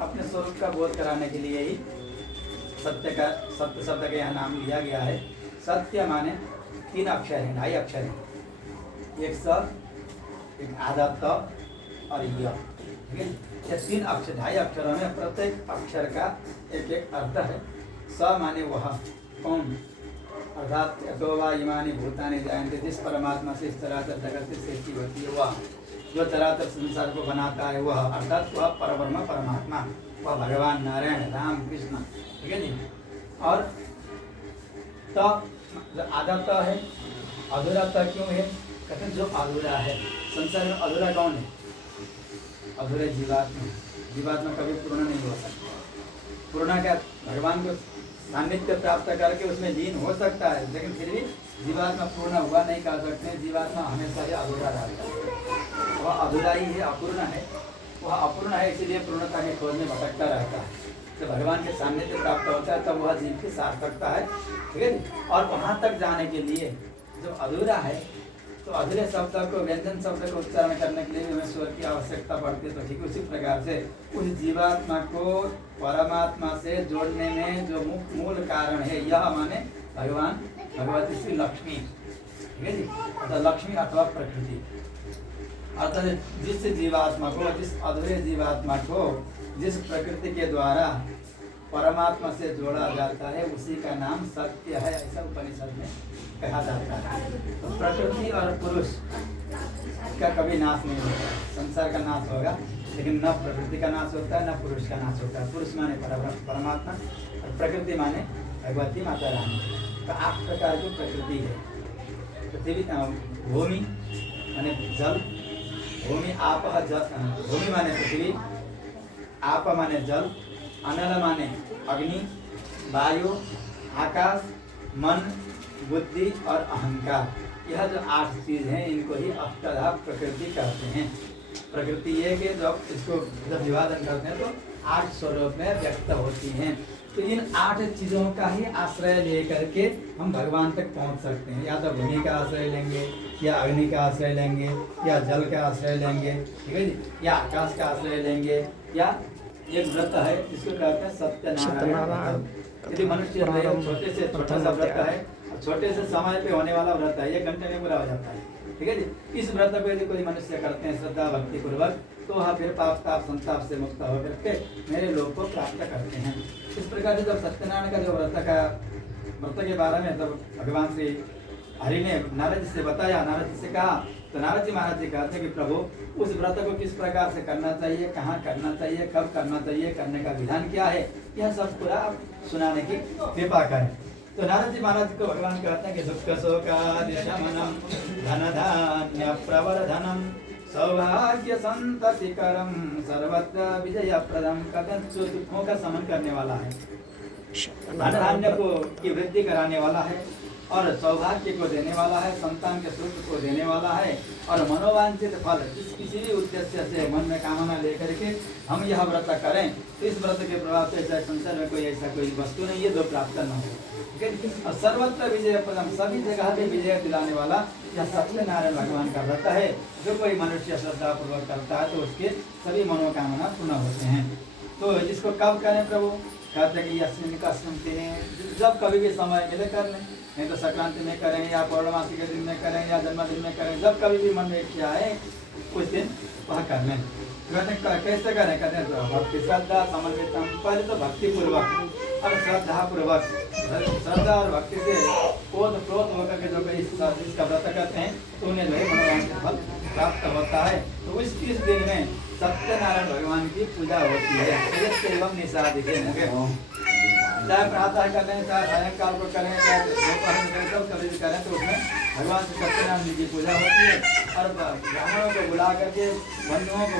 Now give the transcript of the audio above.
अपने स्वरूप का बोध कराने के लिए ही सत्य शब्द का यहाँ नाम लिया गया है। सत्य माने 3 अक्षर हैं, 2.5 अक्षर हैं, एक स, एक आधा त और य। ठीक है, ये 3 अक्षर, 2.5 अक्षरों में प्रत्येक अक्षर का एक एक अर्थ है। स माने वह, कौन, अर्थात यतोवा इमानि भूतानि जायन्ते, जिस परमात्मा से इस चराचर जगत की सृष्टि होती है वह, जो चराचर संसार को बनाता है वह, अर्थात वह परब्रह्म परमात्मा, वह भगवान नारायण राम कृष्ण। ठीक है जी। और त आधा त है, अधूरा त क्यों है? कहते हैं जो अधूरा है संसार में, अधूरा कौन है? अधूरे जीवात्मा। जीवात्मा कभी पूर्ण नहीं हो सकता। पूर्ण क्या? भगवान को सान्निध्य प्राप्त करके उसमें लीन हो सकता है, लेकिन फिर भी जीवात्मा पूर्ण हुआ नहीं कह सकते। जीवात्मा हमेशा ही अधूरा रहता है, वह अधूरा ही है, अपूर्ण है। वह अपूर्ण है, इसीलिए पूर्णता के खोज में भटकता रहता है। जब भगवान के सान्निध्य प्राप्त होता है तब वह जीव की सार्थकता है। ठीक है जी। और वहाँ तक जाने के लिए जो अधूरा है, तो अधूरे शब्द को, व्यंजन शब्द को उच्चारण करने के लिए हमें स्वर की आवश्यकता पड़ती है। तो ठीक उसी प्रकार से उस जीवात्मा को परमात्मा से जोड़ने में जो मूल कारण है, यह माने भगवान, भगवती श्री लक्ष्मी। ठीक है जी। अर्थात लक्ष्मी अथवा प्रकृति, अर्थात जिस जीवात्मा को, जिस अधूरे जीवात्मा को जिस प्रकृति के द्वारा परमात्मा से जोड़ा जाता है उसी का नाम सत्य है, ऐसा उपनिषद में कहा जाता है। तो प्रकृति और पुरुष का कभी नाश नहीं होता। संसार का नाश होगा लेकिन न प्रकृति का नाश होता है न पुरुष का नाश होता है। पुरुष माने परमात्मा और प्रकृति माने भगवती माता रानी। तो 8 प्रकार की प्रकृति है। पृथ्वी, भूमि माने जल, भूमि आप जल, भूमि माने पृथ्वी, आप माने जल, अनल माने अग्नि, वायु, आकाश, मन, बुद्धि और अहंकार। यह जो 8 चीज हैं इनको ही अष्टधा प्रकृति कहते हैं। प्रकृति ये कि जब इसको जब विभाजन करते हैं तो 8 स्वरूप में व्यक्त होती हैं। तो इन 8 चीजों का ही आश्रय लेकर के हम भगवान तक पहुंच सकते हैं। या तो भूमि का आश्रय लेंगे, या अग्नि का आश्रय लेंगे, या जल का आश्रय लेंगे, ठीक है जी, या आकाश का आश्रय लेंगे, या एक व्रत है जिसको कहते हैं सत्यनारायण। यदि मनुष्य छोटे से छोटा सा व्रत है, छोटे से समय पे होने वाला व्रत है, 1 घंटे में पूरा हो जाता है। ठीक है जी। इस व्रत को यदि कोई मनुष्य करते हैं श्रद्धा भक्ति पूर्वक, तो वह फिर पाप ताप संताप से मुक्त होकर के मेरे लोग को प्राप्त करते हैं। इस प्रकार से जब सत्यनारायण का जो व्रत के बारे में जब भगवान श्री हरि ने नारद जी से बताया, नारद जी से कहा, तो नारद जी महाराज जी कहते हैं कि प्रभु उस व्रत को किस प्रकार से करना चाहिए, कहाँ करना चाहिए, कब करना चाहिए, करने का विधान क्या है, यह सब पूरा सुनाने की कृपा करें। तो नारद जी महाराज को भगवान कहते हैं कि दुख शोकादिशमनम धन धान्य प्रवर्धनम सौभाग्य संततिकरम सर्वत्र विजय प्रदम। कहते हैं जो दुखों का शमन करने वाला है, धन धान्य को की वृद्धि कराने वाला है, और सौभाग्य को देने वाला है, संतान के सुख को देने वाला है, और मनोवांछित फल, जिस किसी भी उद्देश्य से मन में कामना लेकर के हम यह व्रत करें, तो इस व्रत के प्रभाव से चाहे संसार में कोई ऐसा कोई वस्तु नहीं है जो प्राप्त न हो। ठीक है। और सर्वत्र विजय पदम, सभी जगह पे विजय दिलाने वाला यह सत्यनारायण भगवान का व्रत है। जो कोई मनुष्य श्रद्धा पूर्वक करता है तो उसके सभी मनोकामना पूर्ण होते हैं। तो इसको कब करें प्रभु? कहते हैं कि यस्मिन् कस्मिन् दिने, जब कभी भी समय मिले कर लें, नहीं तो संक्रांति में करें, या पौर्णमासी के दिन में करें, या जन्मदिन में करें, जब कभी भी मन में इच्छा है उस दिन वह कर लें। कैसे करें? कहते हैं भक्ति श्रद्धा समन्वित, पहले तो भक्ति पूर्वक और श्रद्धा पूर्वक, श्रद्धा और भक्ति से ओत प्रोत होकर के जो कोई इसका व्रत करते हैं तो उन्हें जो है मनोवांछित फल प्राप्त होता है। तो इस दिन में सत्यनारायण भगवान की पूजा होती है। एवं निषादिके चाहे प्रातः करें, चाहे सायंकाल को करें, चाहे दोपहर में करें, सब कभी भी करें, तो उसमें भगवान श्री सत्यनारायण जी की पूजा होती है। और ब्राह्मणों को बुला करके, बंधुओं को